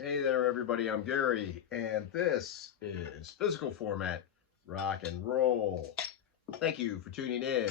Hey there, everybody. I'm Gary, and this is Physical Format Rock and Roll. Thank you for tuning in.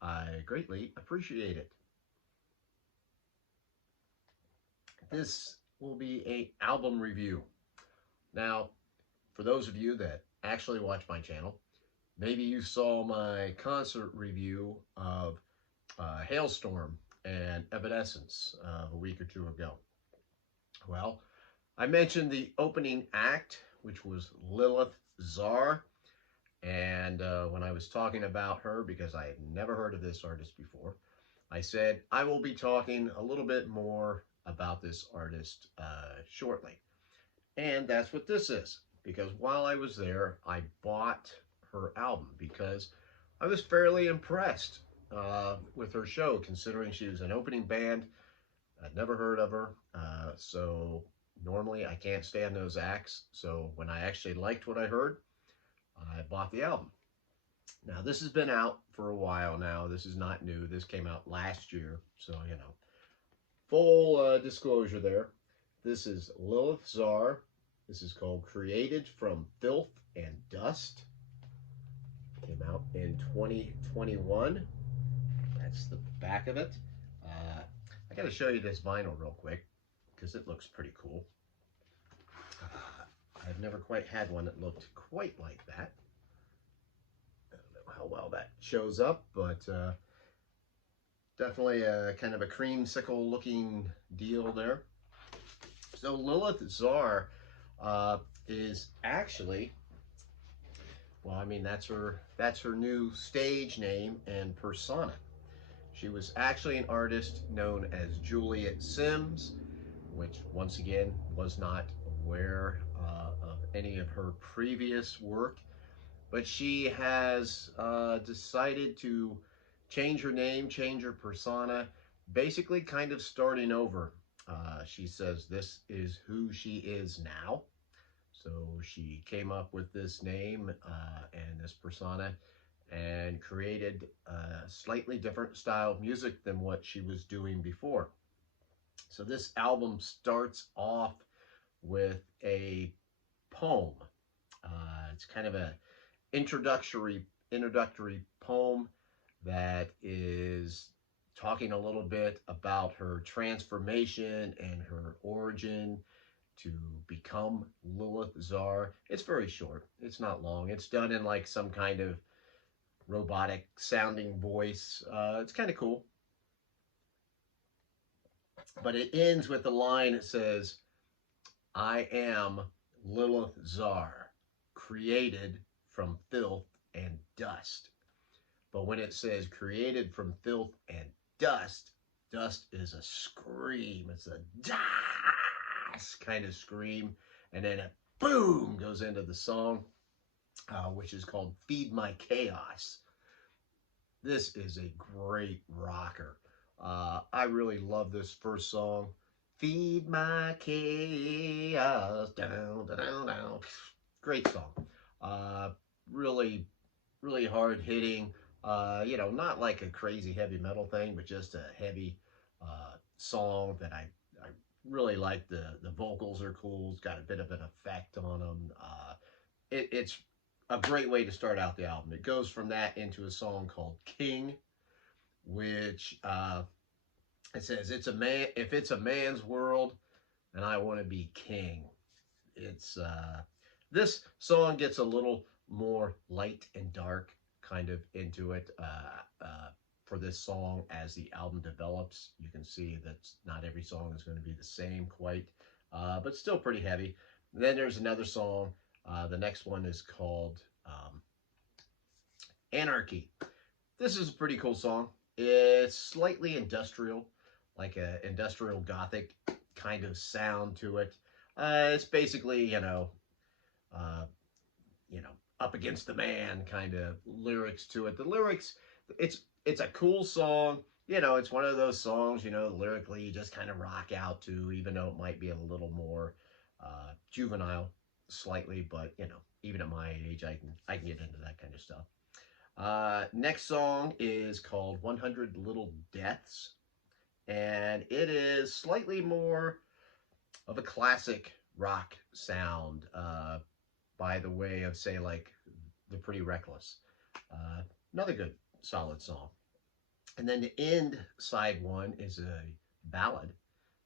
I greatly appreciate it. This will be a album review. Now, for those of you that actually watch my channel, maybe you saw my concert review of Hailstorm and Evanescence a week or two ago. Well, I mentioned the opening act, which was Lilith Czar. And when I was talking about her, because I had never heard of this artist before, I said I will be talking a little bit more about this artist shortly. And that's what this is. Because while I was there, I bought her album because I was fairly impressed with her show, considering she was an opening band. I'd never heard of her. So normally I can't stand those acts. So when I actually liked what I heard, I bought the album. Now, this has been out for a while now. This is not new. This came out last year. So, full disclosure there. This is Lilith Czar. This is called Created from Filth and Dust. Came out in 2021. That's the back of it. I got to show you this vinyl real quick because it looks pretty cool. I've never quite had one that looked quite like that. I don't know how well that shows up, but definitely a kind of a creamsicle looking deal there. So Lilith Czar is actually, well, I mean that's her new stage name and persona. She was actually an artist known as Juliet Sims, which once again was not aware of any of her previous work, but she has decided to change her name, change her persona, basically kind of starting over. She says this is who she is now. So she came up with this name and this persona and created a slightly different style of music than what she was doing before. So this album starts off with a poem. It's kind of a introductory poem that is talking a little bit about her transformation and her origin to become Lilith Czar. It's very short. It's not long. It's done in like some kind of robotic sounding voice. It's kind of cool. But it ends with the line that says, I am Lilith Czar, created from filth and dust. But when it says created from filth and dust, dust is a scream. It's a das kind of scream. And then it boom goes into the song, which is called Feed My Chaos. This is a great rocker. I really love this first song. Feed my chaos, down, down, down. Great song. Really, really hard hitting. Not like a crazy heavy metal thing, but just a heavy song that I really like. The vocals are cool. It's got a bit of an effect on them. It's a great way to start out the album. It goes from that into a song called King, which it says it's a man. If it's a man's world, and I want to be king. It's this song gets a little more light and dark kind of into it for this song as the album develops. You can see that not every song is going to be the same quite, but still pretty heavy. And then there's another song. The next one is called Anarchy. This is a pretty cool song. It's slightly industrial, like a industrial gothic kind of sound to it. It's basically, uh, up against the man kind of lyrics to it. The lyrics, it's a cool song. It's one of those songs, lyrically you just kind of rock out to, even though it might be a little more juvenile, slightly. But even at my age, I can get into that kind of stuff. Next song is called 100 Little Deaths, and it is slightly more of a classic rock sound, by the way of, say, like the Pretty Reckless. Another good solid song. And then the end side one is a ballad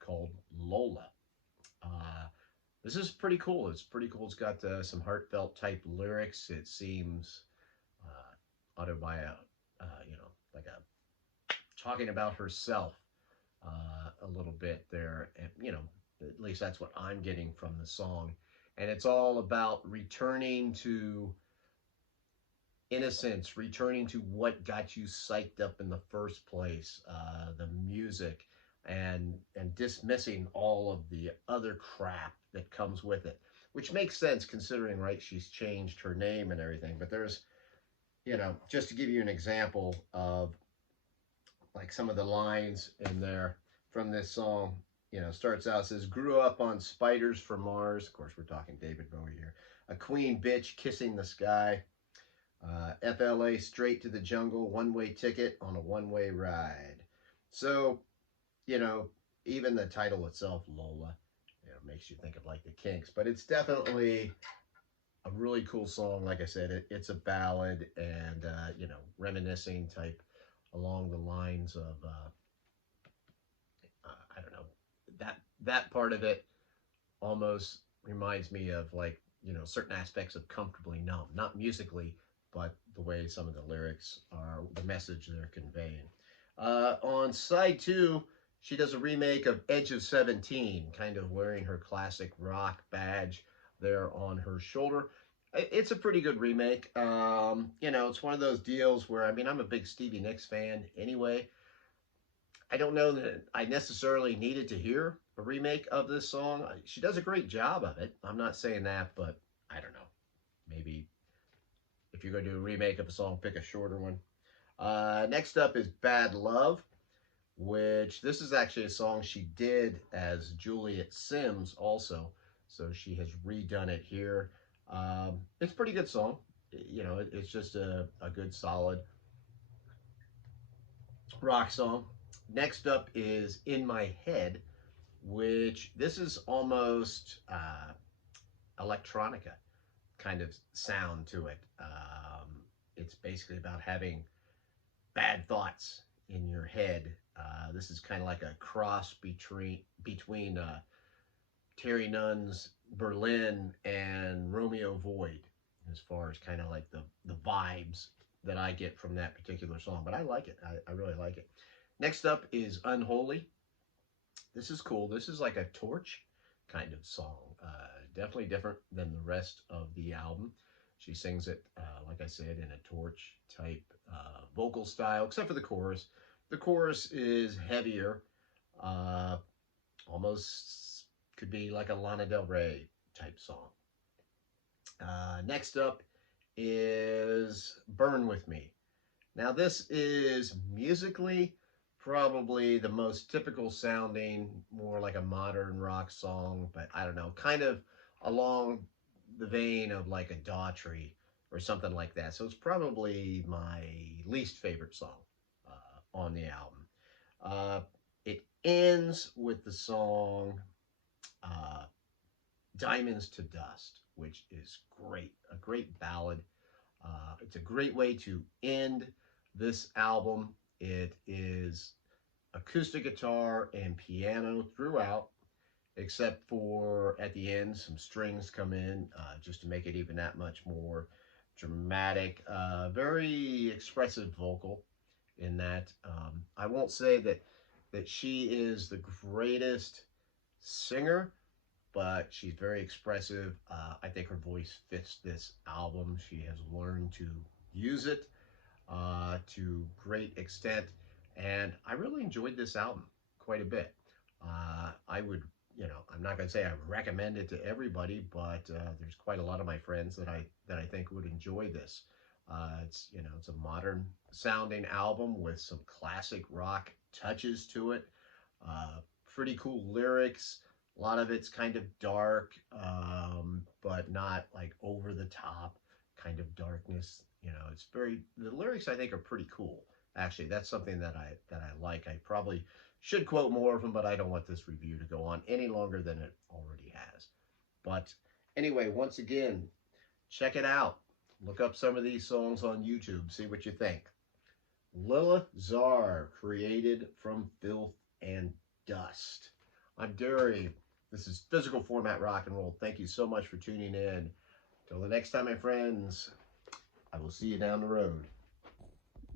called Lola. Uh, this is pretty cool. It's pretty cool. It's got some heartfelt type lyrics. It seems autobiographical, like a talking about herself a little bit there. And, at least that's what I'm getting from the song. And it's all about returning to innocence, returning to what got you psyched up in the first place, the music, and dismissing all of the other crap that comes with it, which makes sense considering, right? She's changed her name and everything. But there's, just to give you an example of like some of the lines in there from this song. Starts out, says, grew up on spiders from Mars. Of course, we're talking David Bowie here. A queen bitch kissing the sky. FLA straight to the jungle, one-way ticket on a one-way ride. So, you know, even the title itself, Lola, makes you think of like the Kinks. But it's definitely a really cool song. Like I said, it's a ballad and, reminiscing type along the lines of, I don't know, that part of it almost reminds me of like, certain aspects of Comfortably Numb, not musically, but the way some of the lyrics are, the message they're conveying. On side two, she does a remake of Edge of 17, kind of wearing her classic rock badge there on her shoulder. It's a pretty good remake. It's one of those deals where, I mean, I'm a big Stevie Nicks fan anyway. I don't know that I necessarily needed to hear a remake of this song. She does a great job of it. I'm not saying that, but I don't know. Maybe if you're going to do a remake of a song, pick a shorter one. Next up is Bad Love, which this is actually a song she did as Juliet Sims also. So she has redone it here. It's a pretty good song. It's just a good solid rock song. Next up is In My Head, which this is almost electronica kind of sound to it. It's basically about having bad thoughts in your head. This is kind of like a cross between Terry Nunn's Berlin and Romeo Void, as far as kind of like the vibes that I get from that particular song. But I like it. I really like it. Next up is Unholy. This is cool. This is like a Torch kind of song. Definitely different than the rest of the album. She sings it, like I said, in a Torch type vocal style, except for the chorus. The chorus is heavier, almost could be like a Lana Del Rey type song. Next up is Burn With Me. Now, this is musically probably the most typical sounding, more like a modern rock song, but I don't know, kind of along the vein of like a Daughtry or something like that. So it's probably my least favorite song on the album. It ends with the song uh, Diamonds to Dust, which is great, a great ballad. It's a great way to end this album. It is acoustic guitar and piano throughout, except for at the end, some strings come in just to make it even that much more dramatic. Very expressive vocal in that. I won't say that she is the greatest singer, but she's very expressive. I think her voice fits this album. She has learned to use it to great extent, and I really enjoyed this album quite a bit. I would, I'm not going to say I recommend it to everybody, but there's quite a lot of my friends that I think would enjoy this. It's a modern sounding album with some classic rock touches to it. Pretty cool lyrics. A lot of it's kind of dark, but not like over the top kind of darkness. The lyrics I think are pretty cool. Actually, that's something that I like. I probably Should quote more of them, but I don't want this review to go on any longer than it already has. But anyway, once again, check it out. Look up some of these songs on YouTube. See what you think. Lilith, Czar, created from filth and dust. I'm Gary. This is Physical Format Rock and Roll. Thank you so much for tuning in. Till the next time, my friends, I will see you down the road.